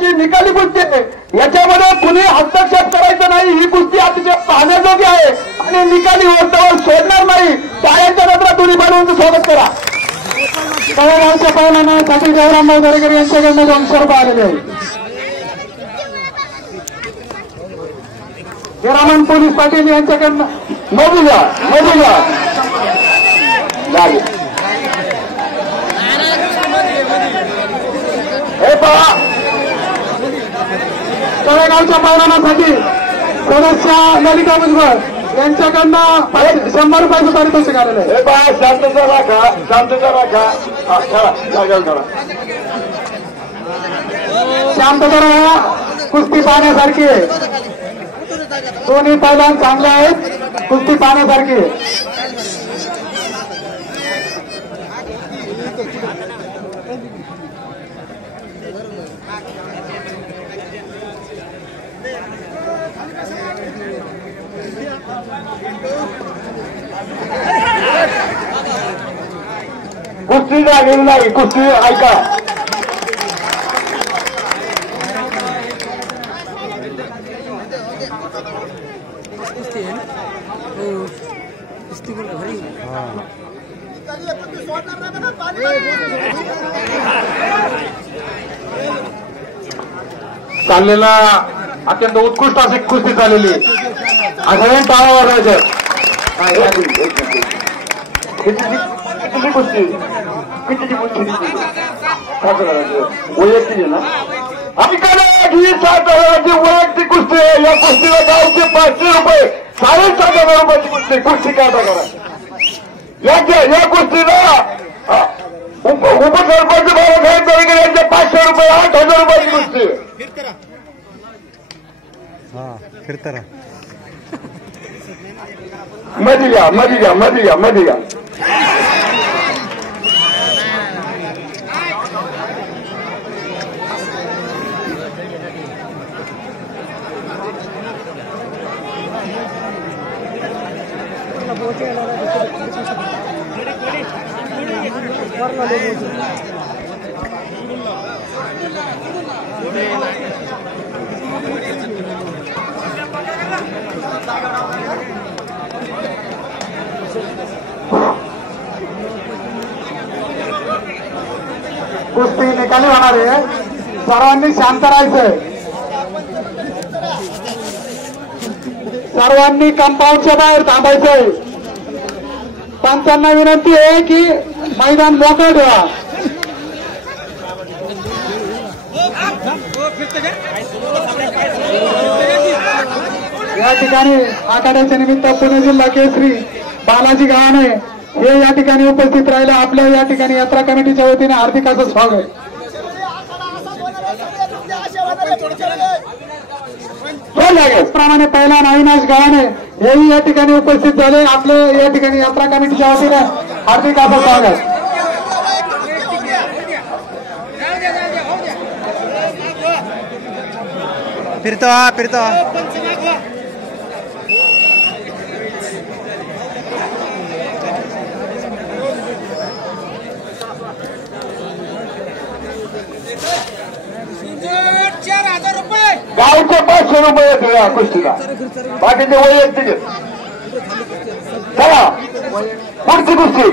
जी निकाली कुस्ती आहे याच्यामध्ये कुणी हस्तक्षेप करायचं नाही। ही कुस्ती अतिशय पाहण्याजोगी आहे आणि निकाली वर्तवण सोडणार नाही। टाळ्यांच्या नजरातून बनवून स्वागत करा। तळेगावच्या पावलांसाठी जयरामभाऊ दरेकर यांच्याकडनं 200 रुपये आलेले आहेत। जयरामन पोलीस पाटील यांच्याकडनं मोबूजा हे पहा तळेगावच्या पावलांसाठी सदस्य ललिता भुजबळ यांच्याकडनं 100 रुपयाचं पारितोषिक आलेलं आहे। हे पहा शांतता राखा शांतता राहा। कुस्ती पाहण्यासारखी आहे। दोन्ही पैलवान चांगले आहेत। कुस्ती पाहण्यासारखी आहे। कुस्ती झालेली नाही। कुस्ती ऐका चाललेला अत्यंत उत्कृष्ट अशी कुस्ती झालेली असं टाळा वाजवायचं। कुस्ती किती कुस्ती वैयक्तिक आहे ना आम्ही करा ही 7,000ची वैयक्तिक कुस्ती आहे। या कुस्तीला गावचे 500 रुपये 7,500 रुपयाची कुस्ती काय करा। या कुस्तीला उपसरपंच बाळासाहेब दरेकर यांचे 500 रुपये 8,000 रुपयाची कुस्ती फिरता मध्ये घ्या कुस्ती निकाली होणार आहे। सर्वांनी शांत राहायचंय। सर्वांनी कंपाऊंडच्या बाहेर थांबायचंय। पंचांना विनंती आहे की मैदान मोकळं ठेवा। या ठिकाणी आखाड्याच्या निमित्त पुणे जिल्हा केसरी बालाजी गव्हाणे हे या ठिकाणी उपस्थित राहिला। आपल्या या ठिकाणी यात्रा कमिटीच्या वतीने हार्दिक असं स्वागत। त्याचप्रमाणे पहिला अविनाश गव्हाणे हेही या ठिकाणी उपस्थित झाले। आपल्या या ठिकाणी यात्रा कमिटीच्या वतीने हार्दिक असं स्वागत। फिरतो गावचे 500 रुपये येते या कुस्तीला। बाकीचे वैयक्तिक चला पुढची कुस्ती